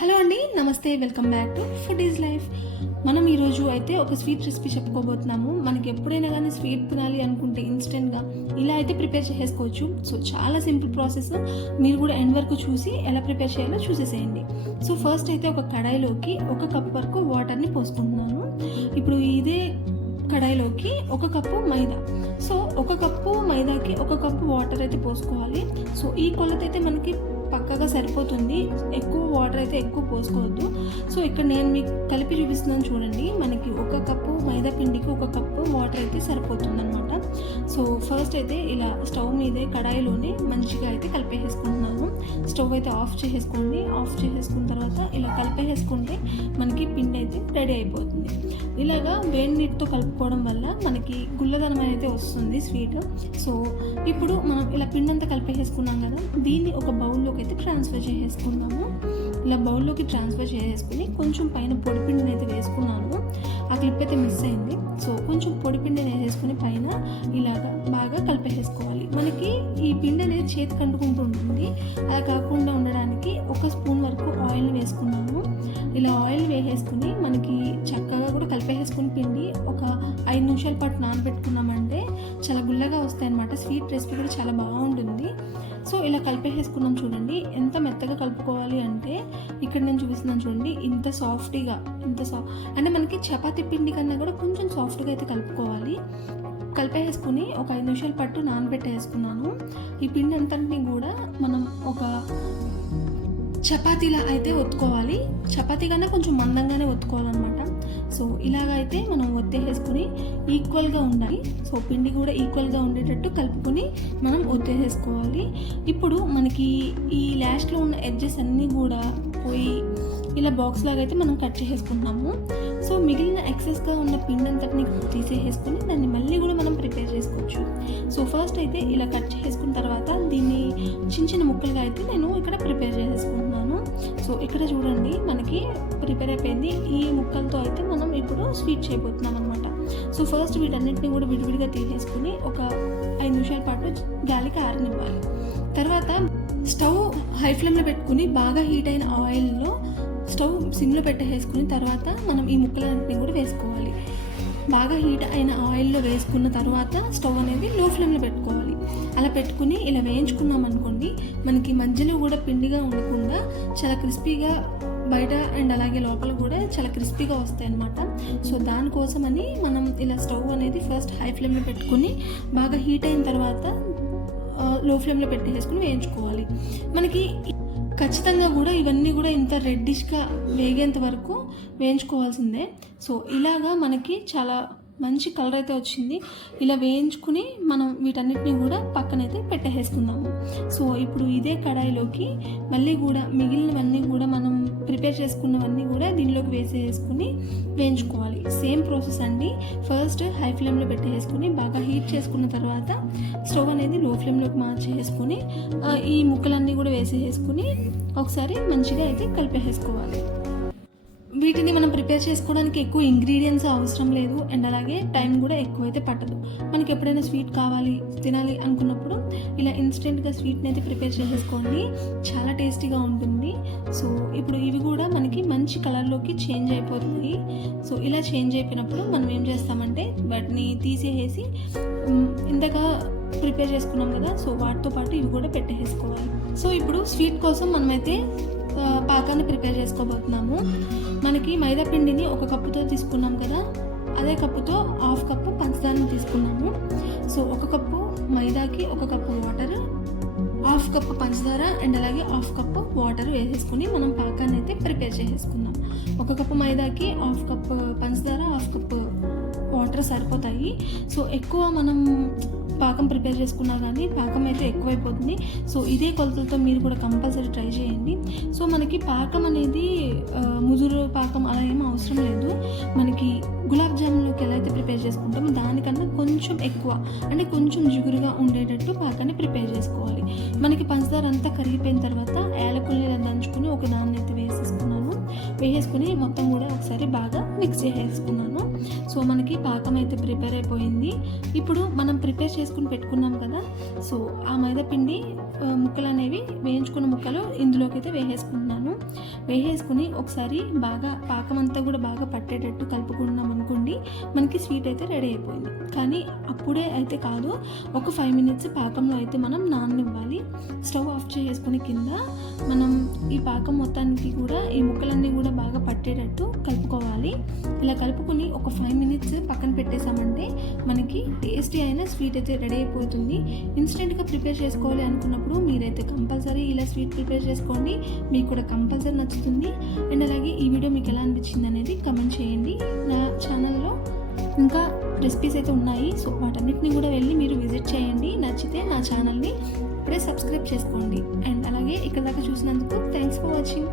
Hello అండి, నమస్తే, welcome back to food is life. మనం ఈరోజు అయితే ఒక స్వీట్ రెసిపీ చెప్పుకోబోతున్నాము. మనకి ఎప్పుడైనా కానీ స్వీట్ తినాలి అనుకుంటే ఇన్స్టెంట్గా ఇలా అయితే ప్రిపేర్ చేసేసుకోవచ్చు. సో చాలా సింపుల్ ప్రాసెస్. మీరు కూడా ఎండ్ వరకు చూసి ఎలా ప్రిపేర్ చేయాలో చూసేసేయండి. సో ఫస్ట్ అయితే ఒక కడాయిలోకి 1 కప్ వరకు వాటర్ని పోసుకుంటున్నాను. ఇప్పుడు ఇదే కడాయిలోకి 1 కప్పు మైదా. సో 1 కప్పు మైదాకి 1 కప్పు వాటర్ అయితే పోసుకోవాలి. సో ఈ కొలత అయితే మనకి పక్కగా సరిపోతుంది. ఎక్కువ వాటర్ అయితే ఎక్కువ పోసుకోవద్దు. సో ఇక్కడ నేను మీకు కలిపి చూపిస్తున్నాను చూడండి. మనకి 1 కప్పు మైదా పిండికి 1 కప్పు వాటర్ అయితే సరిపోతుంది అనమాట. సో ఫస్ట్ అయితే ఇలా స్టవ్ మీదే కడాయిలోనే మంచిగా అయితే కలిపేసుకుంటున్నాను. స్టవ్ అయితే ఆఫ్ చేసేసుకోండి. ఆఫ్ చేసేసుకున్న తర్వాత ఇలా కలిపేసుకుంటే మనకి పిండి అయితే రెడీ అయిపోతుంది. ఇలాగా వేడి నీటితో కలుపుకోవడం వల్ల మనకి గుల్లదనం అయితే వస్తుంది స్వీట్. సో ఇప్పుడు మనం ఇలా పిండి అంతా కలిపేసుకున్నాం కదా, దీన్ని ఒక బౌల్లోకి అయితే ట్రాన్స్ఫర్ చేసేసుకున్నాము. ఇలా బౌల్లోకి ట్రాన్స్ఫర్ చేసేసుకుని కొంచెం పైన పొడిపిండిని అయితే వేసుకున్నాను. ఆ క్లిప్ అయితే మిస్ అయింది. సో కొంచెం పొడిపిండిని వేసేసుకుని పైన ఇలాగా బాగా కలిపేసుకోవాలి. మనకి ఈ పిండి అనేది చేతికి అంటుకుంటూ ఉంటుంది. అలా కాకుండా ఉండడానికి 1 స్పూన్ వరకు ఆయిల్ని వేసుకున్నాము. ఇలా ఆయిల్ వేసేసుకుని మనకి చక్కగా కూడా కలిపేసుకుని పిండి ఒక 5 నిమిషాల పాటు నానబెట్టుకున్నామంటే చాలా గుల్లగా వస్తాయి అన్నమాట. స్వీట్ రెసిపీ కూడా చాలా బాగుంటుంది. సో ఇలా కలిపేసుకున్నాం చూడండి. ఎంత మెత్తగా కలుపుకోవాలి అంటే ఇక్కడ నేను చూపిస్తున్నాను చూడండి, ఇంత సాఫ్ట్గా, అంటే మనకి చపాతీ పిండి కన్నా కూడా కొంచెం సాఫ్ట్గా అయితే కలుపుకోవాలి. కలిపేసుకుని ఒక 5 నిమిషాల పాటు నానబెట్టేసుకున్నాను. ఈ పిండి అంతటిని కూడా మనం ఒక చపాతీలా అయితే ఒత్తుకోవాలి. చపాతీ కన్నా కొంచెం మందంగానే ఒత్తుకోవాలన్నమాట. సో ఇలాగైతే మనం ఒత్తేసేసుకుని ఈక్వల్గా ఉండాలి. సో పిండి కూడా ఈక్వల్గా ఉండేటట్టు కలుపుకొని మనం ఒత్తేసేసుకోవాలి. ఇప్పుడు మనకి ఈ లాస్ట్లో ఉన్న ఎడ్జెస్ అన్నీ కూడా పోయి ఇలా బాక్స్ లాగా అయితే మనం కట్ చేసేసుకుంటున్నాము. సో మిగిలిన ఎక్సెస్గా ఉన్న పిండి అంతటిని తీసేసుకొని దాన్ని మళ్ళీ కూడా మనం ప్రిపేర్ చేసుకోవచ్చు. సో ఫస్ట్ అయితే ఇలా కట్ చేసుకున్న తర్వాత దీన్ని చిన్న ముక్కలుగా అయితే నేను ఇక్కడ ప్రిపేర్ చేసేసుకుంటున్నాను. సో ఇక్కడ చూడండి మనకి ప్రిపేర్ అయిపోయింది. ఈ ముక్కలతో అయితే మనం ఇప్పుడు స్వీట్ చేయబోతున్నాం అనమాట. సో ఫస్ట్ వీటన్నిటిని కూడా విడివిడిగా తీసేసుకుని ఒక 5 నిమిషాల పాటు గాలికి ఆరనివ్వాలి. తర్వాత స్టవ్ హై ఫ్లేమ్లో పెట్టుకుని బాగా హీట్ అయిన ఆయిల్లో స్టవ్ సిమ్లో పెట్టేసుకుని తర్వాత మనం ఈ ముక్కలన్నింటినీ కూడా వేసుకోవాలి. బాగా హీట్ అయిన ఆయిల్లో వేసుకున్న తర్వాత స్టవ్ అనేది లో ఫ్లేమ్లో పెట్టుకోవాలి. అలా పెట్టుకుని ఇలా వేయించుకున్నాం అనుకోండి, మనకి మధ్యలో కూడా పిండిగా ఉండకుండా చాలా క్రిస్పీగా బయట అండ్ అలాగే లోపల కూడా చాలా క్రిస్పీగా వస్తాయి అన్నమాట. సో దానికోసమని మనం ఇలా స్టవ్ అనేది ఫస్ట్ హై ఫ్లేమ్లో పెట్టుకుని బాగా హీట్ అయిన తర్వాత లో ఫ్లేమ్లో పెట్టేసుకుని వేయించుకోవాలి. మనకి ఖచ్చితంగా కూడా ఇవన్నీ కూడా ఇంత రెడ్డిష్గా వేగేంత వరకు వేయించుకోవాల్సిందే. సో ఇలాగా మనకి చాలా మంచి కలర్ అయితే వచ్చింది. ఇలా వేయించుకుని మనం వీటన్నిటిని కూడా పక్కనైతే పెట్టేసుకుందాము. సో ఇప్పుడు ఇదే కడాయిలోకి మళ్ళీ కూడా మిగిలినవన్నీ కూడా మనం ప్రిపేర్ చేసుకున్నవన్నీ కూడా దీనిలోకి వేసేసుకుని వేయించుకోవాలి. సేమ్ ప్రాసెస్ అండి. ఫస్ట్ హై ఫ్లేమ్లో పెట్టేసుకుని బాగా హీట్ చేసుకున్న తర్వాత స్టవ్ అనేది లో ఫ్లేమ్లోకి మార్చేసుకుని ఈ ముక్కలన్నీ కూడా వేసేసుకుని ఒకసారి మంచిగా అయితే కలిపేసుకోవాలి. వీటిని మనం ప్రిపేర్ చేసుకోవడానికి ఎక్కువ ఇంగ్రీడియంట్స్ అవసరం లేదు అండ్ అలాగే టైం కూడా ఎక్కువైతే పట్టదు. మనకి ఎప్పుడైనా స్వీట్ కావాలి తినాలి అనుకున్నప్పుడు ఇలా ఇన్స్టెంట్గా స్వీట్ని అయితే ప్రిపేర్ చేసేసుకోండి. చాలా టేస్టీగా ఉంటుంది. సో ఇప్పుడు ఇవి కూడా మనకి మంచి కలర్లోకి చేంజ్ అయిపోతుంది. సో ఇలా చేంజ్ అయిపోయినప్పుడు మనం ఏం చేస్తామంటే వాటిని తీసేసి ఇంతగా ప్రిపేర్ చేసుకున్నాం కదా, సో వాటితో పాటు ఇవి కూడా పెట్టేసుకోవాలి. సో ఇప్పుడు స్వీట్ కోసం మనమైతే పాకాన్ని ప్రిపేర్ చేసుకోబోతున్నాము. మనకి మైదా పిండిని 1 కప్పుతో తీసుకున్నాం కదా, అదే కప్పుతో 1/2 కప్పు పంచదారని తీసుకున్నాము. సో 1 కప్పు మైదాకి 1 కప్పు వాటర్, 1/2 కప్పు పంచదార అండ్ అలాగే 1/2 కప్పు వాటర్ వేసేసుకుని మనం పాకాన్ని అయితే ప్రిపేర్ చేసేసుకుందాం. 1 కప్పు మైదాకి 1/2 కప్పు పంచదార, 1/2 కప్పు వాటర్ సరిపోతాయి. సో ఎక్కువ మనం పాకం ప్రిపేర్ చేసుకున్నా కానీ పాకం అయితే ఎక్కువైపోతుంది. సో ఇదే కొలతలతో మీరు కూడా కంపల్సరీ ట్రై చేయండి. సో మనకి పాకం అనేది ముదురు పాకం అలా ఏమీ అవసరం లేదు. మనకి గులాబ్ జామున్లోకి ఎలా అయితే ప్రిపేర్ చేసుకుంటామో దానికన్నా కొంచెం ఎక్కువ, అంటే కొంచెం జిగురుగా ఉండేటట్టు పాకాన్ని ప్రిపేర్ చేసుకోవాలి. మనకి పంచదార అంతా కరిగిపోయిన తర్వాత యాలకుల్ని దంచుకుని ఒక దాన్ని అయితే వేసేసుకుని మొత్తం కూడా ఒకసారి బాగా మిక్స్ చేసేసుకున్నాను. సో మనకి పాకం అయితే ప్రిపేర్ అయిపోయింది. ఇప్పుడు మనం ప్రిపేర్ చేసుకుని పెట్టుకున్నాం కదా, సో ఆ మైదా పిండి ముక్కలు అనేవి వేయించుకున్న ముక్కలు ఇందులోకి అయితే వేసేసుకుంటున్నాను. వేసేసుకుని ఒకసారి బాగా పాకం అంతా కూడా బాగా పట్టేటట్టు కలుపుకున్నాం అనుకోండి, మనకి స్వీట్ అయితే రెడీ అయిపోయింది. కానీ అప్పుడే అయితే కాదు, ఒక 5 మినిట్స్ పాకంలో అయితే మనం నాననివ్వాలి. స్టవ్ ఆఫ్ చేసుకుని కింద మనం ఈ పాకం మొత్తానికి కూడా ఈ ముక్కలన్నీ కూడా బాగా పట్టేటట్టు కలుపుకోవాలి. ఇలా కలుపుకొని ఒక 5 మినిట్స్ పక్కన పెట్టేసామంటే మనకి టేస్టీ అయిన స్వీట్ అయితే రెడీ అయిపోతుంది. ఇన్స్టెంట్గా ప్రిపేర్ చేసుకోవాలి అనుకున్నప్పుడు మీరైతే కంపల్సరీ ఇలా స్వీట్ ప్రిపేర్ చేసుకోండి, మీకు కూడా కంపల్సరీ నచ్చుతుంది. అండ్ అలాగే ఈ వీడియో మీకు ఎలా అనిపించింది అనేది కమెంట్ చేయండి. నా ఛానల్లో ఇంకా రెసిపీస్ అయితే ఉన్నాయి, సో వాటన్నిటిని కూడా వెళ్ళి మీరు విజిట్ చేయండి. నచ్చితే నా ఛానల్ని ఇప్పుడే సబ్స్క్రైబ్ చేసుకోండి. అండ్ అలాగే ఇక్కడ దాకా చూసినందుకు థ్యాంక్స్ ఫర్ వాచింగ్.